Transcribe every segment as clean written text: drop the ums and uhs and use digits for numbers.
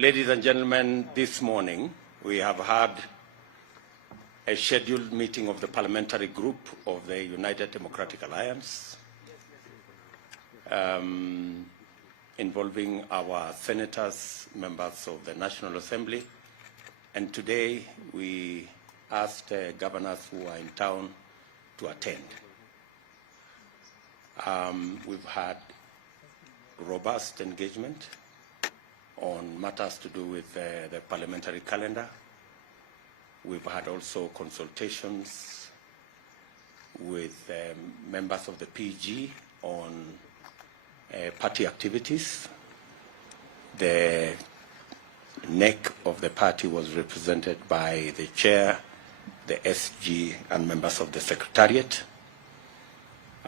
Ladies and gentlemen, this morning we have had a scheduled meeting of the parliamentary group of the United Democratic Alliance involving our senators, members of the National Assembly, and today we asked governors who are in town to attend. We've had robust engagement on matters to do with the parliamentary calendar. We've had also consultations with members of the PG on party activities. The neck of the party was represented by the chair, the SG, and members of the secretariat.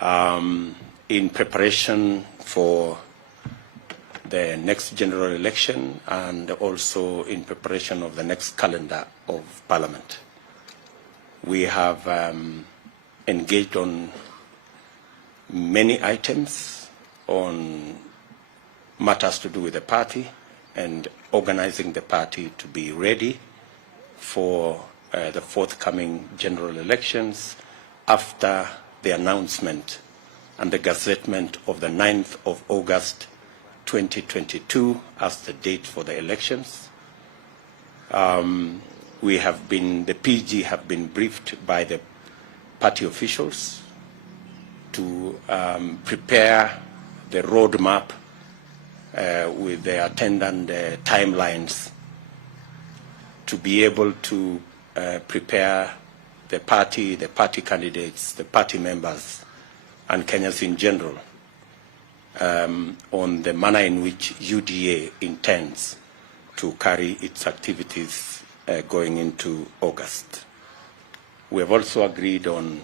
In preparation for the next general election and also in preparation of the next calendar of Parliament. We have engaged on many items on matters to do with the party and organizing the party to be ready for the forthcoming general elections after the announcement and the gazettement of the 9th of August 2022 as the date for the elections. The PG have been briefed by the party officials to prepare the roadmap with the attendant timelines to be able to prepare the party candidates, the party members, and Kenyans in general on the manner in which UDA intends to carry its activities going into August. We have also agreed on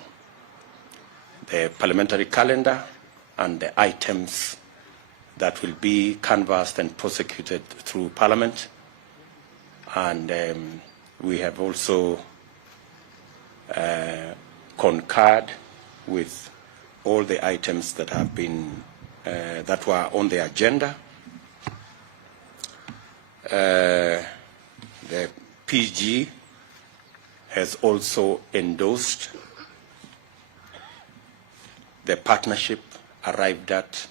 the parliamentary calendar and the items that will be canvassed and prosecuted through Parliament. And we have also concurred with all the items that have been that were on the agenda. The PG has also endorsed the partnership arrived at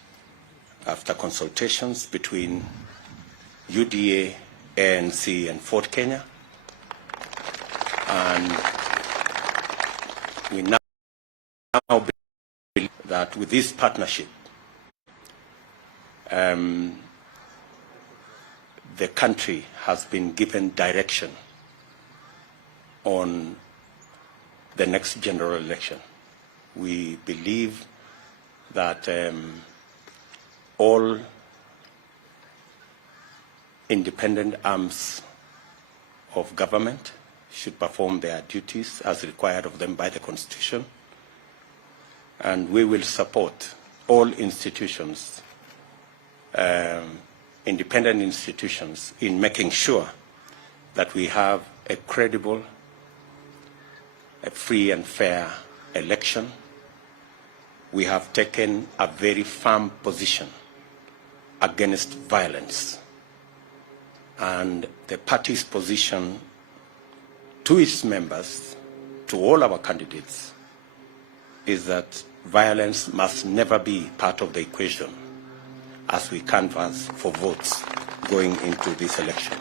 after consultations between UDA, ANC, and Ford Kenya. And we now believe that with this partnership, the country has been given direction on the next general election. We believe that all independent arms of government should perform their duties as required of them by the Constitution, and we will support all institutions, independent institutions, in making sure that we have a credible, a free and fair election. We have taken a very firm position against violence, and the party's position to its members, to all our candidates, is that violence must never be part of the equation as we canvass for votes going into this election.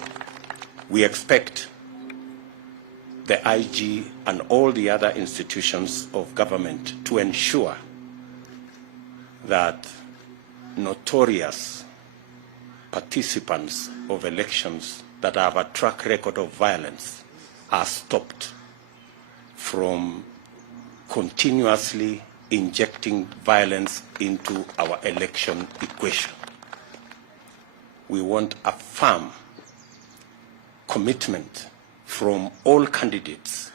We expect the IG and all the other institutions of government to ensure that notorious participants of elections that have a track record of violence are stopped from continuously injecting violence into our election equation. We want a firm commitment from all candidates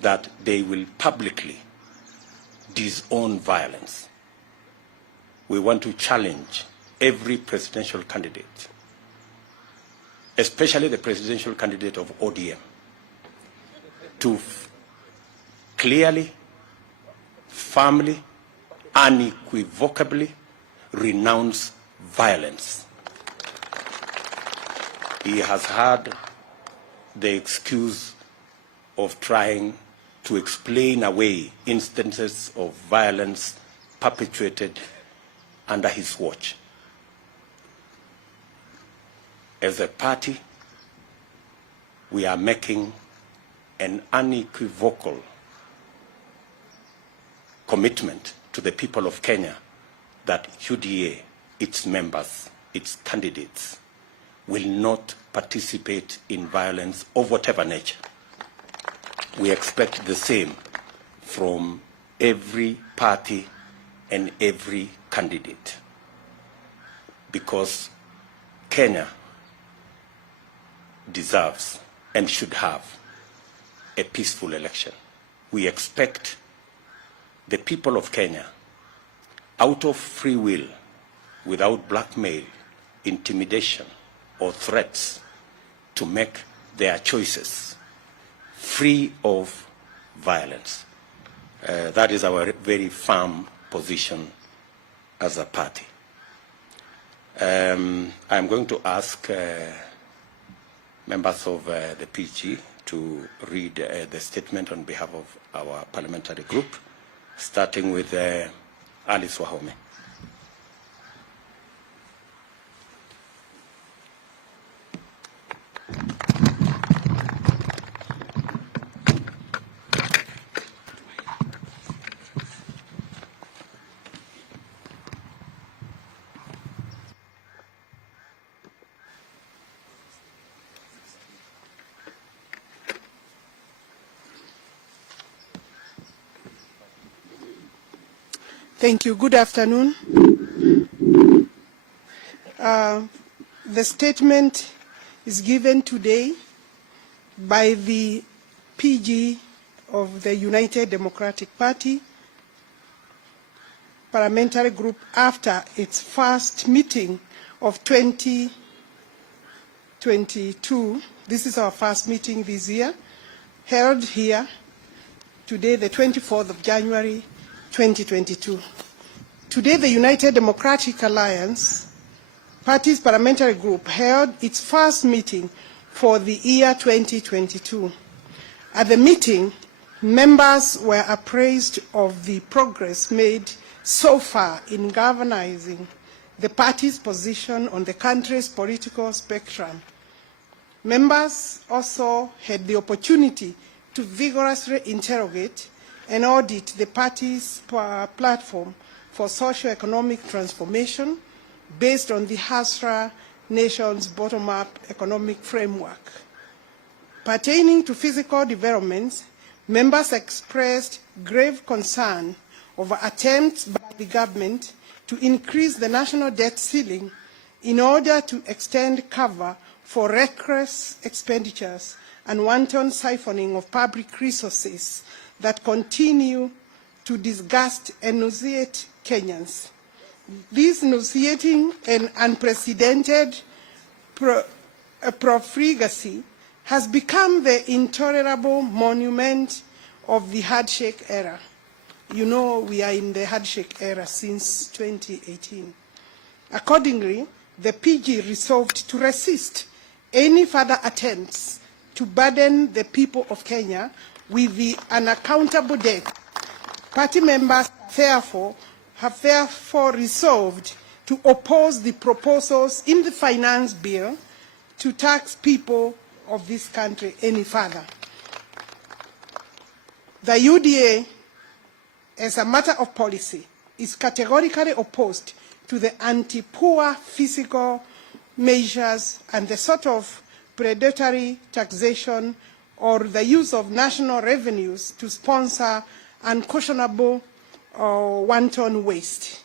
that they will publicly disown violence. We want to challenge every presidential candidate, especially the presidential candidate of ODM, to clearly, firmly, unequivocally renounce violence. he has had the excuse of trying to explain away instances of violence perpetrated under his watch. As a party, we are making an unequivocal commitment to the people of Kenya that UDA, its members, its candidates, will not participate in violence of whatever nature. We expect the same from every party and every candidate, because Kenya deserves and should have a peaceful election. We expect the people of Kenya, out of free will, without blackmail, intimidation, or threats, to make their choices free of violence. That is our very firm position as a party. I'm going to ask members of the PG to read the statement on behalf of our parliamentary group, starting with Alice Wahome. Thank you. Good afternoon. The statement is given today by the PG of the United Democratic Party parliamentary group after its first meeting of 2022. This is our first meeting this year, held here today, the 24th of January, 2022. Today, the United Democratic Alliance Party's parliamentary group held its first meeting for the year 2022. At the meeting, members were appraised of the progress made so far in galvanizing the party's position on the country's political spectrum. Members also had the opportunity to vigorously interrogate and audit the party's platform for socio-economic transformation based on the Hasra Nation's bottom-up economic framework. Pertaining to physical developments, members expressed grave concern over attempts by the government to increase the national debt ceiling in order to extend cover for reckless expenditures and wanton siphoning of public resources that continue to disgust and nauseate Kenyans. This nauseating and unprecedented profligacy has become the intolerable monument of the handshake era. You know, we are in the handshake era since 2018. Accordingly, the PG resolved to resist any further attempts to burden the people of Kenya with the unaccountable debt. Party members have therefore resolved to oppose the proposals in the finance bill to tax people of this country any further. The UDA, as a matter of policy, is categorically opposed to the anti-poor fiscal measures and the sort of predatory taxation or the use of national revenues to sponsor unconscionable wanton waste.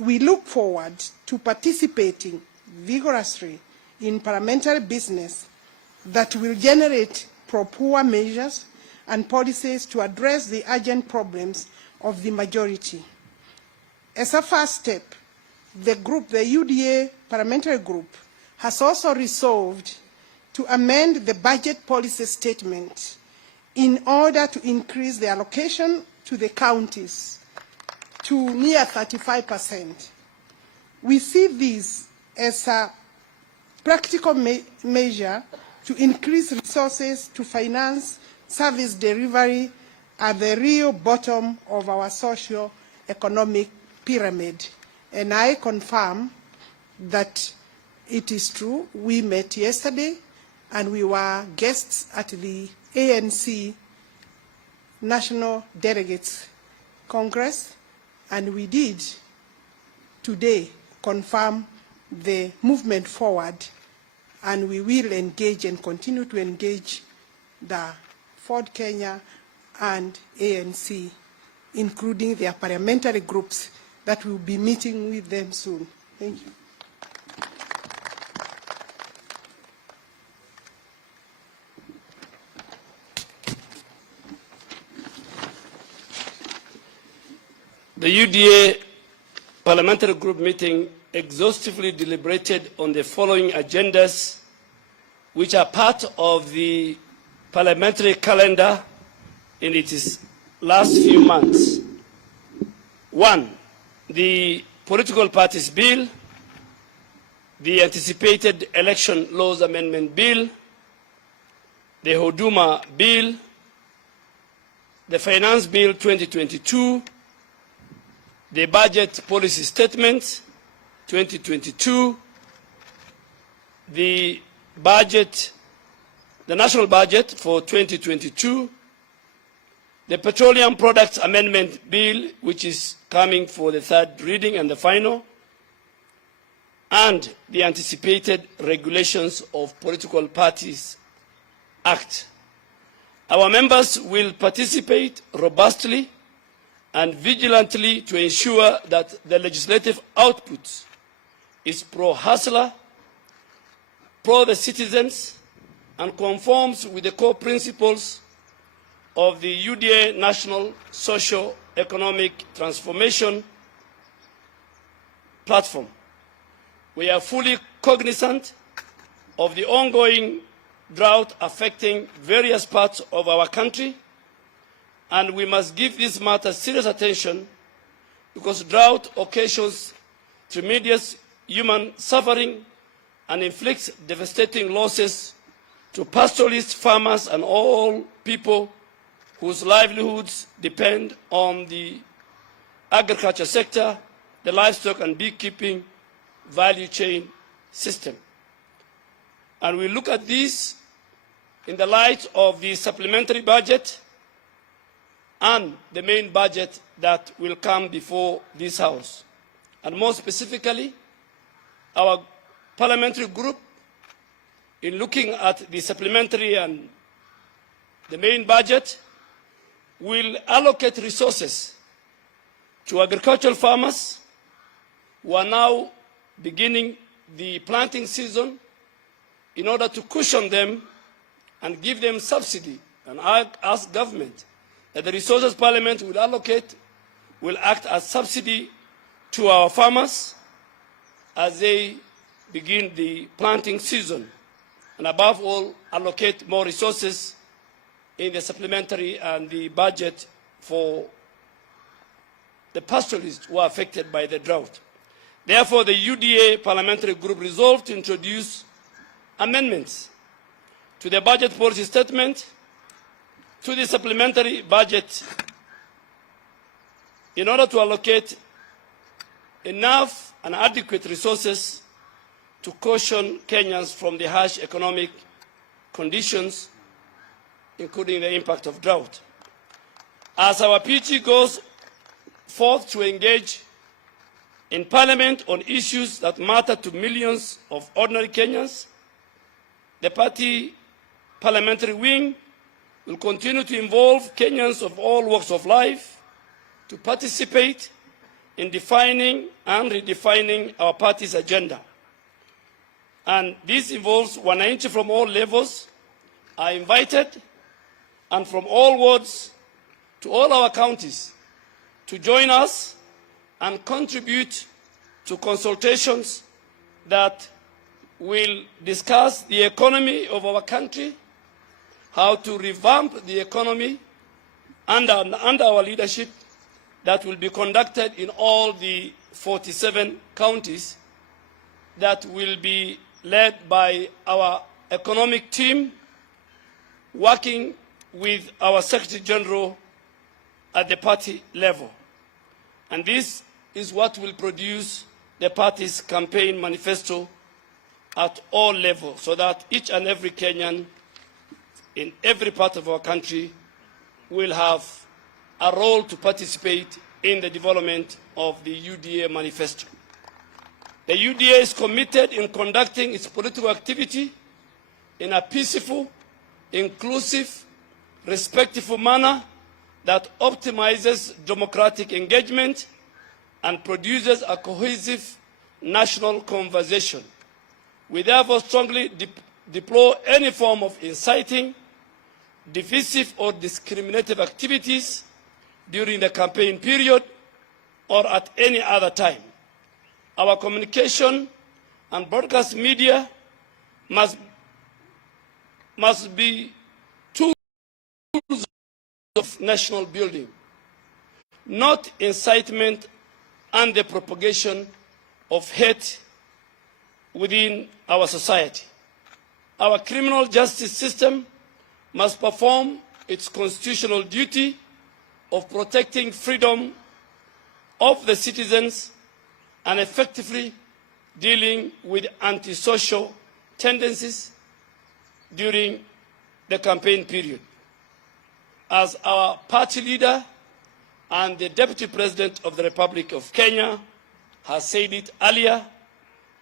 We look forward to participating vigorously in parliamentary business that will generate pro-poor measures and policies to address the urgent problems of the majority. As a first step, the UDA parliamentary group, has also resolved to amend the budget policy statement in order to increase the allocation to the counties to near 35%. We see this as a practical measure to increase resources to finance service delivery at the real bottom of our socio-economic pyramid. And I confirm that it is true. We met yesterday and we were guests at the ANC National Delegates Congress, and we did today confirm the movement forward, and we will engage and continue to engage the Ford Kenya and ANC, including their parliamentary groups that will be meeting with them soon. Thank you. The UDA parliamentary group meeting exhaustively deliberated on the following agendas, which are part of the parliamentary calendar in its last few months. 1, the political parties bill, the anticipated election laws amendment bill, the Huduma bill, the finance bill 2022, the budget policy statement 2022, the national budget for 2022, the petroleum products amendment bill, which is coming for the third reading and the final, and the anticipated regulations of political parties act. Our members will participate robustly and vigilantly to ensure that the legislative output is pro-hustler, pro-the citizens, and conforms with the core principles of the UDA National Socio-Economic Transformation Platform. We are fully cognizant of the ongoing drought affecting various parts of our country, and we must give this matter serious attention because drought occasions tremendous human suffering and inflicts devastating losses to pastoralists, farmers, and all people whose livelihoods depend on the agriculture sector, the livestock and beekeeping value chain system. And we look at this in the light of the supplementary budget and the main budget that will come before this House. And more specifically, our parliamentary group, in looking at the supplementary and the main budget, will allocate resources to agricultural farmers who are now beginning the planting season in order to cushion them and give them subsidy. And I ask government that the resources Parliament will allocate will act as subsidy to our farmers as they begin the planting season, and above all, allocate more resources in the supplementary and the budget for the pastoralists who are affected by the drought. Therefore, the UDA parliamentary group resolved to introduce amendments to the budget policy statement, to the supplementary budget, in order to allocate enough and adequate resources to caution Kenyans from the harsh economic conditions, including the impact of drought. As our PG goes forth to engage in Parliament on issues that matter to millions of ordinary Kenyans, the party parliamentary wing will continue to involve Kenyans of all walks of life to participate in defining and redefining our party's agenda. And this involves wananchi from all levels are invited, and from all wards to all our counties, to join us and contribute to consultations that will discuss the economy of our country, how to revamp the economy under our leadership, that will be conducted in all the 47 counties, that will be led by our economic team, working with our Secretary General at the party level. And this is what will produce the party's campaign manifesto at all levels, so that each and every Kenyan in every part of our country will have a role to participate in the development of the UDA manifesto. The UDA is committed in conducting its political activity in a peaceful, inclusive, respectful manner that optimizes democratic engagement and produces a cohesive national conversation. We therefore strongly deplore any form of inciting, divisive or discriminative activities during the campaign period or at any other time. Our communication and broadcast media must be tools of national building, not incitement and the propagation of hate within our society. Our criminal justice system must perform its constitutional duty of protecting freedom of the citizens and effectively dealing with antisocial tendencies during the campaign period. As our party leader and the Deputy President of the Republic of Kenya has said it earlier,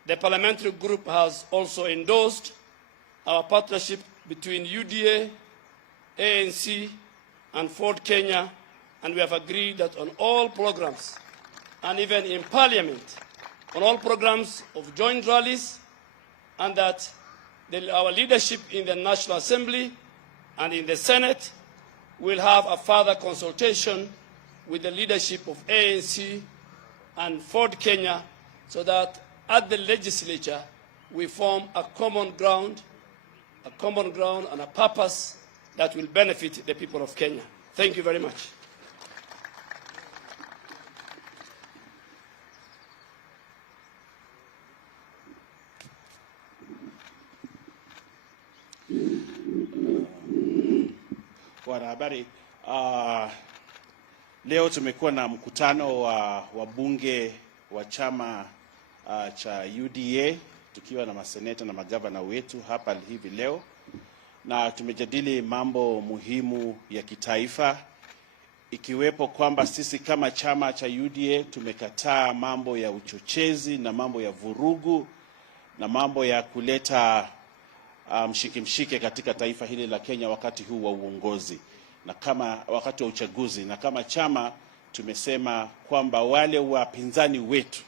the parliamentary group has also endorsed our partnership between UDA, ANC and Ford Kenya, and we have agreed that on all programs, and even in Parliament, on all programs of joint rallies, and that our leadership in the National Assembly and in the Senate will have a further consultation with the leadership of ANC and Ford Kenya, so that at the legislature we form a common ground and a purpose that will benefit the people of Kenya. Thank you very much. Wanahabari, leo tumekuwa na mkutano wa wabunge wa chama cha UDA tukiwa na maseneta na magavana wetu hapa hivi leo, na tumejadili mambo muhimu ya kitaifa, ikiwepo kwamba sisi kama chama cha UDA tumekataa mambo ya uchochezi na mambo ya vurugu na mambo ya kuleta mshike katika taifa hili la Kenya wakati huu wa uongozi na kama wakati wa uchaguzi. Na kama chama tumesema kwamba wale wapinzani wetu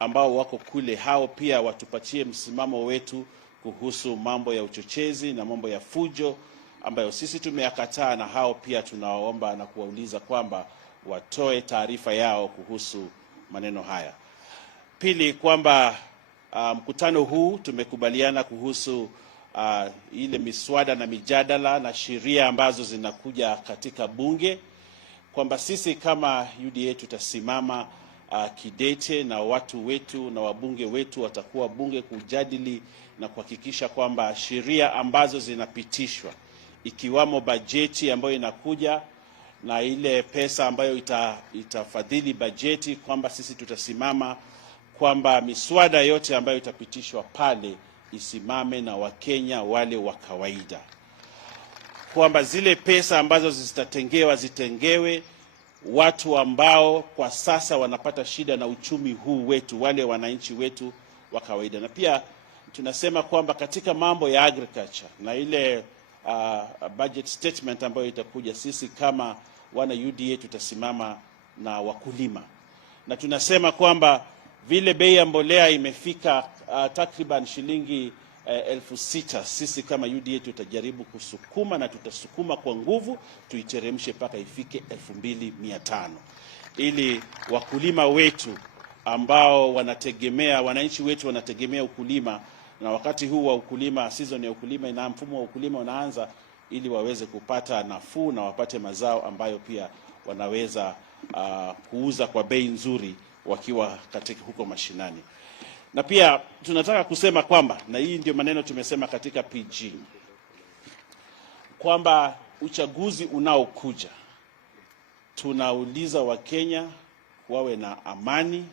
ambao wako kule, hao pia watupatie msimamo wetu kuhusu mambo ya uchochezi na mambo ya fujo ambayo sisi tumeyakataa, na hao pia tunawaomba na kuwauliza kwamba watoe taarifa yao kuhusu maneno haya. Pili, kwamba mkutano huu tumekubaliana kuhusu ile miswada na mijadala na sheria ambazo zinakuja katika bunge, kwamba sisi kama UDA tutasimama kidete na watu wetu na wabunge wetu watakuwa bunge kujadili na kuhakikisha kwamba sheria ambazo zinapitishwa, ikiwamo bajeti ambayo inakuja na ile pesa ambayo itafadhili bajeti, kwamba sisi tutasimama kwamba miswada yote ambayo itapitishwa pale isimame na Wakenya wale wa kawaida, kwamba zile pesa ambazo zitatengewa zitengewe watu ambao kwa sasa wanapata shida na uchumi huu wetu, wale wananchi wetu wa kawaida. Na pia tunasema kwamba katika mambo ya agriculture na ile budget statement ambayo itakuja, sisi kama wana UDA tutasimama na wakulima, na tunasema kwamba vile bei ya mbolea imefika takriban shilingi 6,000, sisi kama UDA tutajaribu kusukuma na tutasukuma kwa nguvu tuiteremshe mpaka ifike 2,500, ili wakulima wetu ambao wanategemea, wananchi wetu wanategemea ukulima, na wakati huu wa ukulima, season ya ukulima na mfumo wa ukulima unaanza, ili waweze kupata nafuu na wapate mazao ambayo pia wanaweza kuuza kwa bei nzuri wakiwa katika huko mashinani. Na pia tunataka kusema kwamba, na hii ndio maneno tumesema katika PG, kwamba uchaguzi unaokuja tunauliza Wakenya wawe na amani,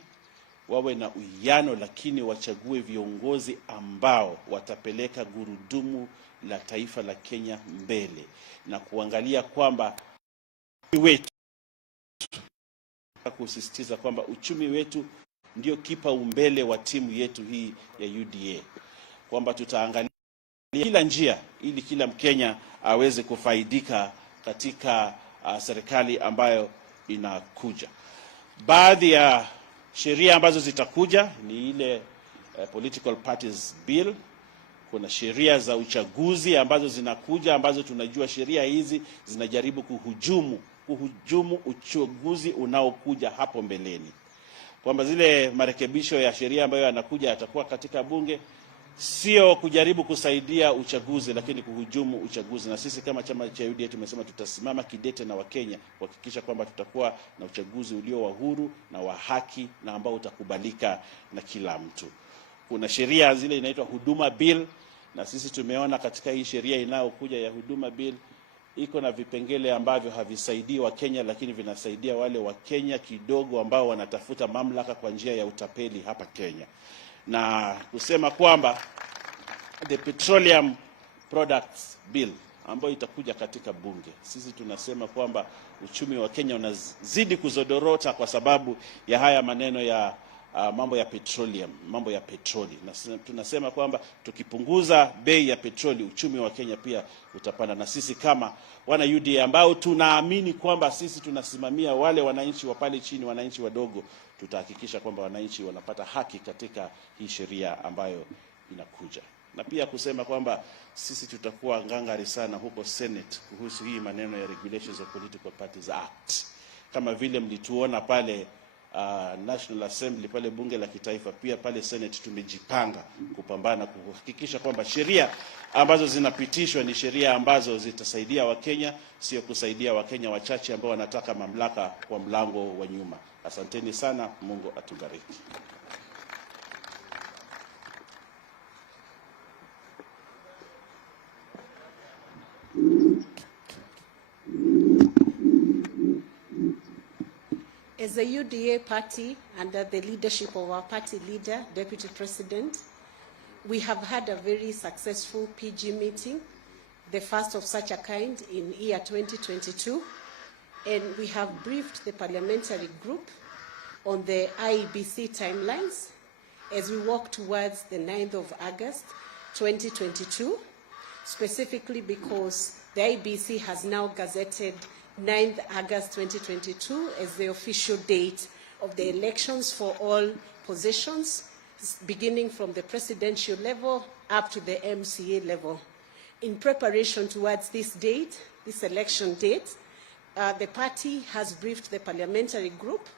wawe na uwiano, lakini wachague viongozi ambao watapeleka gurudumu la taifa la Kenya mbele, na kuangalia kwamba wetu, kusisitiza kwamba uchumi wetu ndio kipaumbele wa timu yetu hii ya UDA, kwamba tutaangalia kila njia ili kila Mkenya aweze kufaidika katika serikali ambayo inakuja. Baadhi ya sheria ambazo zitakuja ni ile Political Parties Bill. Kuna sheria za uchaguzi ambazo zinakuja, ambazo tunajua sheria hizi zinajaribu kuhujumu uchaguzi unaokuja hapo mbeleni, kwamba zile marekebisho ya sheria ambayo yanakuja yatakuwa katika bunge, sio kujaribu kusaidia uchaguzi, lakini kuhujumu uchaguzi. Na sisi kama chama cha UDA tumesema tutasimama kidete na Wakenya kuhakikisha kwamba tutakuwa na uchaguzi ulio wa huru na wa haki na ambao utakubalika na kila mtu. Kuna sheria zile inaitwa Huduma Bill, na sisi tumeona katika hii sheria inayokuja ya Huduma Bill iko na vipengele ambavyo havisaidii Wakenya, lakini vinasaidia wale Wakenya kidogo ambao wanatafuta mamlaka kwa njia ya utapeli hapa Kenya. Na kusema kwamba the Petroleum Products Bill ambayo itakuja katika bunge, sisi tunasema kwamba uchumi wa Kenya unazidi kuzodorota kwa sababu ya haya maneno ya mambo ya petroleum, mambo ya petroli. Na tunasema kwamba tukipunguza bei ya petroli, uchumi wa Kenya pia utapanda. Na sisi kama wana UDA ambao tunaamini kwamba sisi tunasimamia wale wananchi wa pale chini, wananchi wadogo, tutahakikisha kwamba wananchi wanapata haki katika hii sheria ambayo inakuja. Na pia kusema kwamba sisi tutakuwa ngangari sana huko Senate kuhusu hii maneno ya Regulations of Political Parties Act. Kama vile mlituona pale National Assembly, pale bunge la kitaifa, pia pale Senate tumejipanga kupambana kuhakikisha kwamba sheria ambazo zinapitishwa ni sheria ambazo zitasaidia Wakenya, sio kusaidia Wakenya wachache ambao wanataka mamlaka kwa mlango wa nyuma. Asanteni sana, Mungu atubariki. As a UDA party, under the leadership of our party leader, Deputy President, we have had a very successful PG meeting, the first of such a kind in year 2022, and we have briefed the parliamentary group on the IEBC timelines as we walk towards the 9th of August 2022, specifically because the IEBC has now gazetted 9th August 2022 as the official date of the elections for all positions, beginning from the presidential level up to the MCA level. In preparation towards this date, this election date, the party has briefed the parliamentary group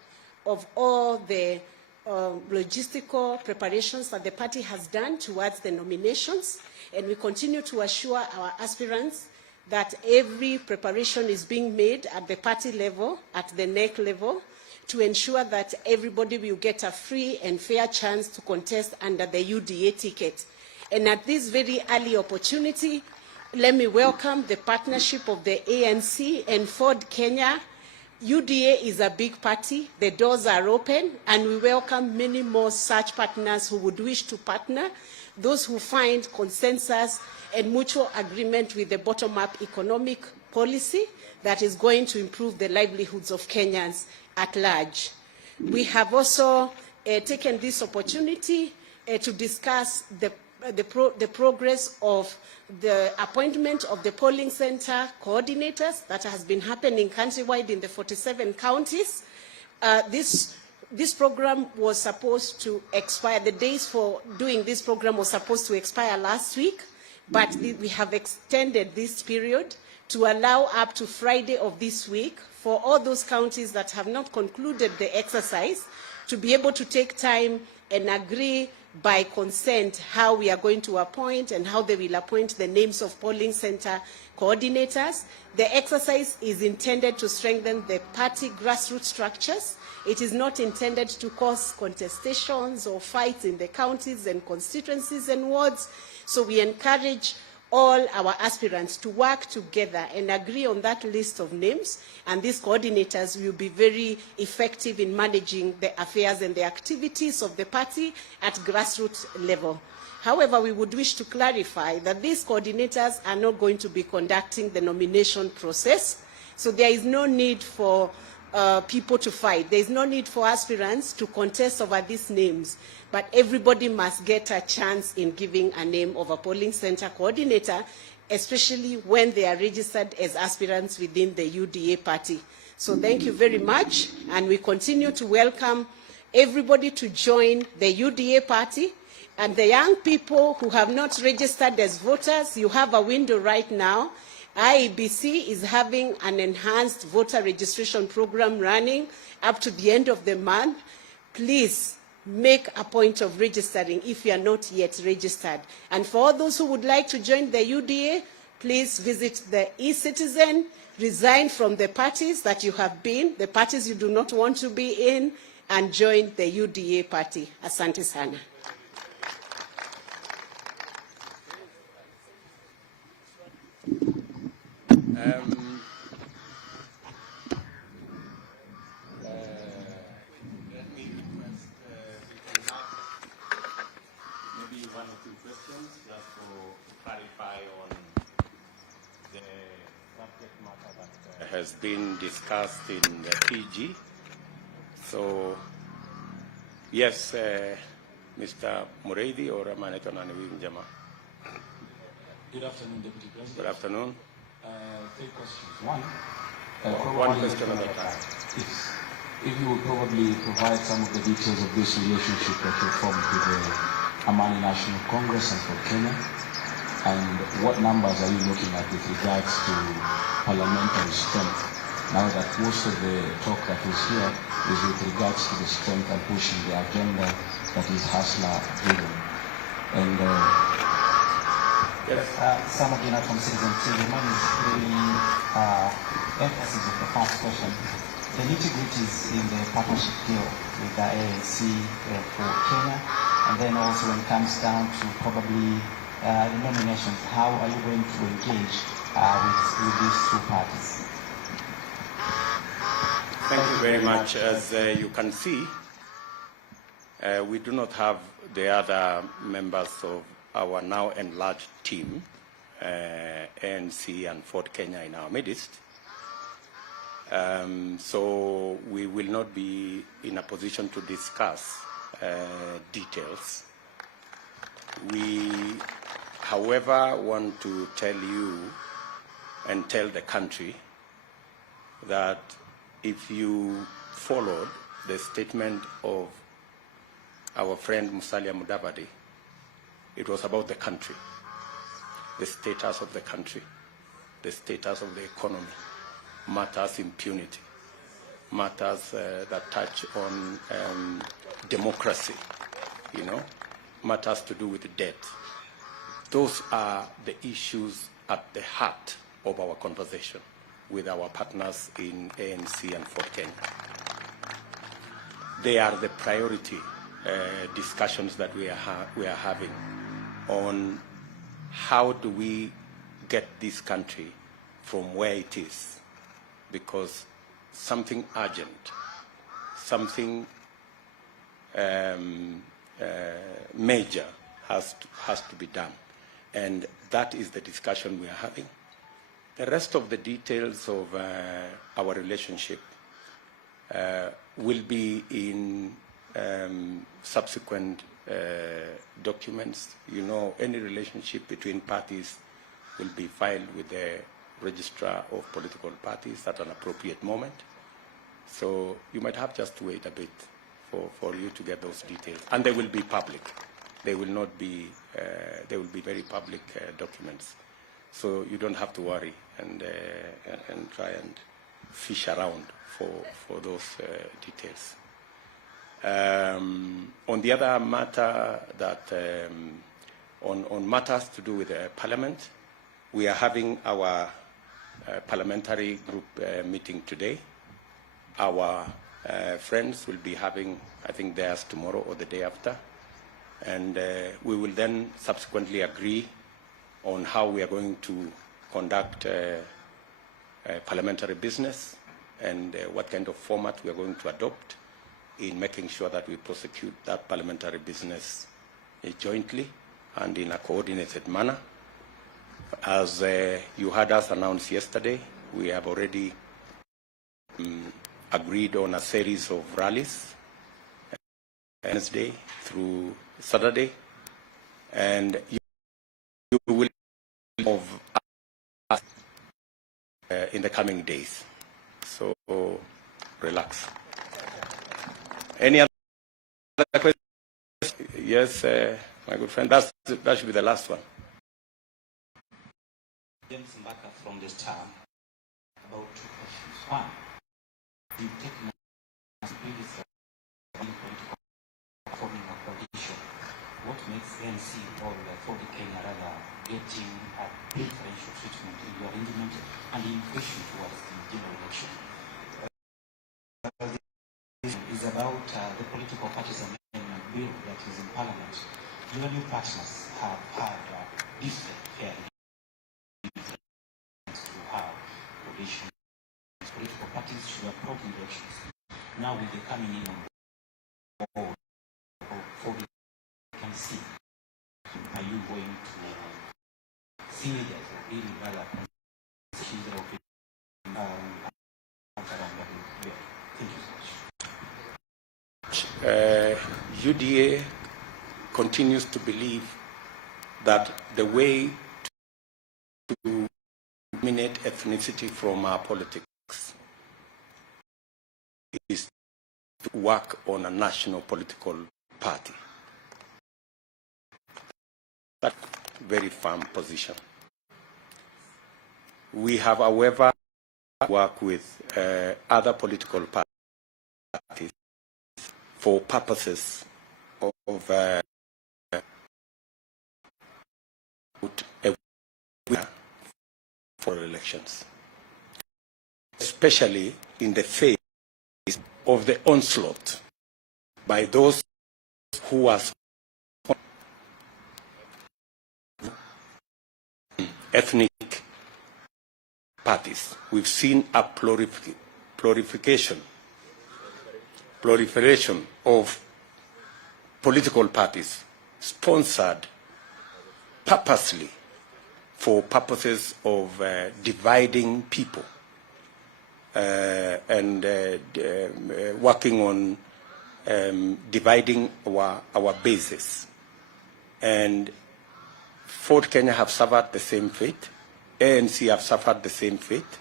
of all the logistical preparations that the party has done towards the nominations, and we continue to assure our aspirants that every preparation is being made at the party level, at the NEC level, to ensure that everybody will get a free and fair chance to contest under the UDA ticket. And at this very early opportunity, let me welcome the partnership of the ANC and Ford Kenya. UDA is a big party, the doors are open, and we welcome many more such partners who would wish to partner, those who find consensus and mutual agreement with the bottom-up economic policy that is going to improve the livelihoods of Kenyans at large. We have also taken this opportunity to discuss the progress of the appointment of the polling center coordinators that has been happening countrywide in the 47 counties. This program was supposed to expire, the days for doing this program was supposed to expire last week, but we have extended this period to allow up to Friday of this week for all those counties that have not concluded the exercise to be able to take time and agree by consent how we are going to appoint and how they will appoint the names of polling center coordinators. The exercise is intended to strengthen the party grassroots structures. It is not intended to cause contestations or fights in the counties and constituencies and wards. So we encourage all our aspirants to work together and agree on that list of names, and these coordinators will be very effective in managing the affairs and the activities of the party at grassroots level. However, we would wish to clarify that these coordinators are not going to be conducting the nomination process, so there is no need for people to fight. There is no need for aspirants to contest over these names, but everybody must get a chance in giving a name of a polling center coordinator, especially when they are registered as aspirants within the UDA party. So thank you very much, and we continue to welcome everybody to join the UDA party. And the young people who have not registered as voters, you have a window right now. IEBC is having an enhanced voter registration program running up to the end of the month. Please make a point of registering if you are not yet registered. And for all those who would like to join the UDA, please visit the e-citizen, resign from the parties that you have been, the parties you do not want to be in, and join the UDA party. Asante sana. Let me request we can have maybe one or two questions just to clarify on the subject matter that has been discussed in the PG. So, yes, Mr. Mureithi or Amaneto Naniwinjama. Good afternoon, Deputy President. Good afternoon. Three questions. One question at a time. If you would probably provide some of the details of this relationship that you formed with the Amani National Congress and Ford Kenya, and what numbers are you looking at with regards to parliamentary strength, now that most of the talk that is here is with regards to the strength and pushing the agenda that is Hustler-driven. And Some of you know from Citizen TV, mine is really emphasis of the first question. The nitty-gritties in the partnership deal with the ANC and Ford Kenya, and then also when it comes down to probably the nominations, how are you going to engage with these two parties? Thank you very much. As you can see, we do not have the other members of our now enlarged team, ANC and Ford Kenya, in our midst. So we will not be in a position to discuss details. We, however, want to tell you and tell the country that if you followed the statement of our friend Musalia Mudavadi, it was about the country, the status of the country, the status of the economy, matters impunity, matters that touch on democracy, you know, matters to do with debt. Those are the issues at the heart of our conversation with our partners in ANC and Ford Kenya. They are the priority discussions that we are having on how do we get this country from where it is, because something urgent, something major has to be done, and that is the discussion we are having. The rest of the details of our relationship will be in subsequent documents. You know, any relationship between parties will be filed with the registrar of political parties at an appropriate moment. So you might have just to wait a bit for you to get those details, and they will be public. They will not be. They will be very public documents. So you don't have to worry and try and fish around for those details. On the other matter that, on matters to do with Parliament, we are having our parliamentary group meeting today. Our friends will be having, I think, theirs tomorrow or the day after. And we will then subsequently agree on how we are going to conduct parliamentary business and what kind of format we are going to adopt in making sure that we prosecute that parliamentary business jointly and in a coordinated manner. As you heard us announce yesterday, we have already agreed on a series of rallies Wednesday through Saturday, and you will of us in the coming days. So relax. Any other questions? Yes, my good friend. That should be the last one. James Mbaka from this town. About two questions. One, you've taken a previous political forming a coalition. What makes ANC or Ford Kenya rather getting a preferential treatment in the arrangement and the invitation towards the general election? Is about the political parties amendment bill that is in Parliament. Your new partners have had different to have coalitions, political parties should approach elections. Now with the coming in on board for the ANC, are you going to see it as a really rather consider of thank you so much. UDA continues to believe that the way to eliminate ethnicity from our politics is to work on a national political party. That's a very firm position. We have, however, worked with other political parties for purposes of for elections, especially in the face of the onslaught by those who are ethnic parties. We've seen a proliferation of political parties sponsored purposely for purposes of dividing people and working on dividing our bases. And Ford Kenya have suffered the same fate. ANC have suffered the same fate.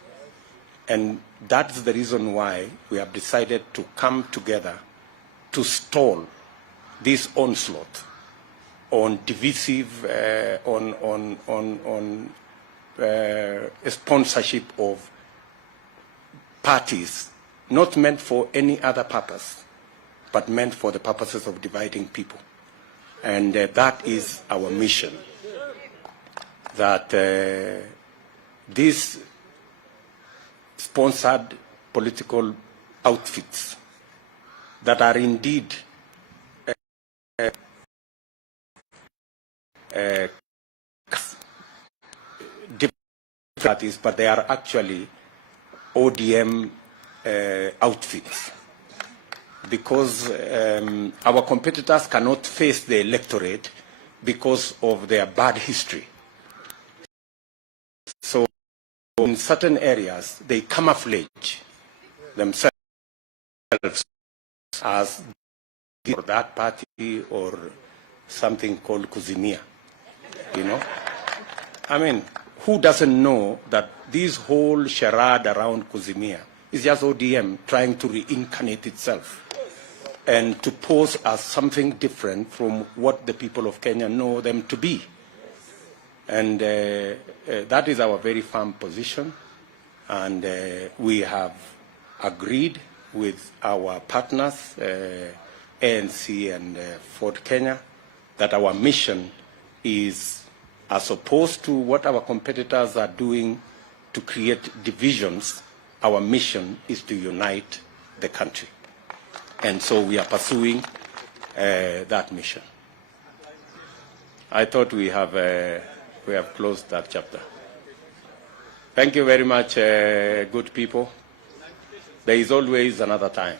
And that's the reason why we have decided to come together to stall this onslaught on divisive, sponsorship of parties not meant for any other purpose, but meant for the purposes of dividing people. And that is our mission, that these sponsored political outfits that are indeed parties, but they are actually ODM outfits, because our competitors cannot face the electorate because of their bad history. So in certain areas, they camouflage themselves as for that party or something called Kuzimia, you know. I mean, who doesn't know that this whole charade around Kuzimia is just ODM trying to reincarnate itself and to pose as something different from what the people of Kenya know them to be. And that is our very firm position. And we have agreed with our partners, ANC and Ford Kenya, that our mission is, as opposed to what our competitors are doing to create divisions, our mission is to unite the country. And so we are pursuing that mission. I thought we have closed that chapter. Thank you very much, good people. There is always another time.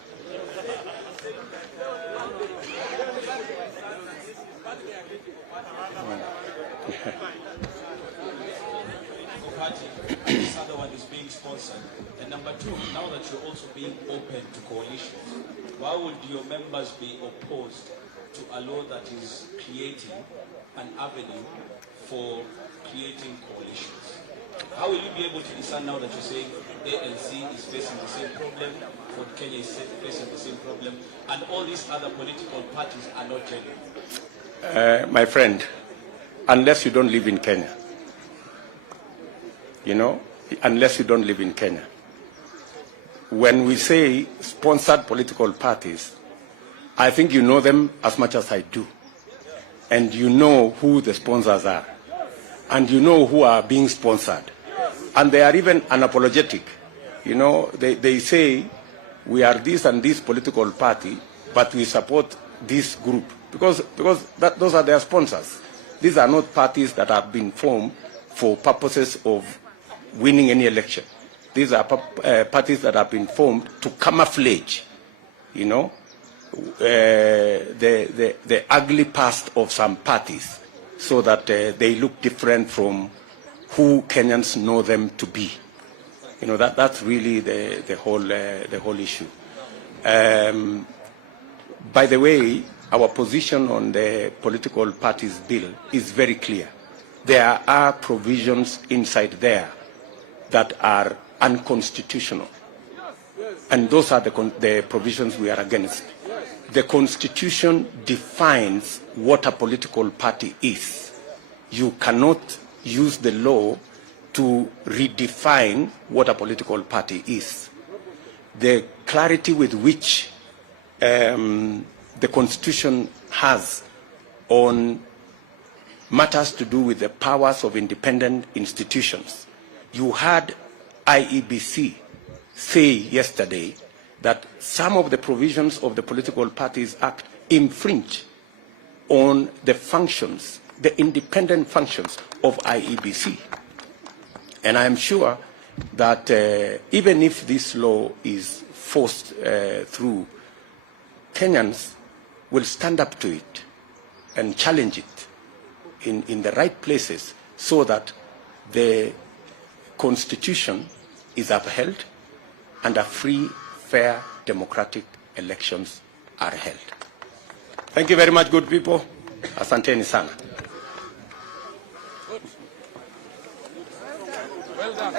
This other one is being sponsored. And number two, now that you're also being open to coalitions, why would your members be opposed to a law that is creating an avenue for creating coalitions? How will you be able to discern now that you're saying ANC is facing the same problem, Ford Kenya is facing the same problem, and all these other political parties are not genuine? My friend, unless you don't live in Kenya, unless you don't live in Kenya. When we say sponsored political parties, I think you know them as much as I do. And you know who the sponsors are. And you know who are being sponsored. And they are even unapologetic. They say, we are this and this political party, but we support this group. Because those are their sponsors. These are not parties that have been formed for purposes of winning any election. These are parties that have been formed to camouflage, the ugly past of some parties, so that they look different from who Kenyans know them to be. That's really the whole issue. By the way, our position on the political parties bill is very clear. There are provisions inside there that are unconstitutional. And those are the provisions we are against. The Constitution defines what a political party is. You cannot use the law to redefine what a political party is. The clarity with which the Constitution has on matters to do with the powers of independent institutions. You heard IEBC say yesterday that some of the provisions of the Political Parties Act infringe on the functions, the independent functions of IEBC. And I am sure that even if this law is forced through, Kenyans will stand up to it and challenge it in the right places so that the Constitution is upheld and a free, fair, democratic elections are held. Thank you very much, good people. Asanteni sana. Well done.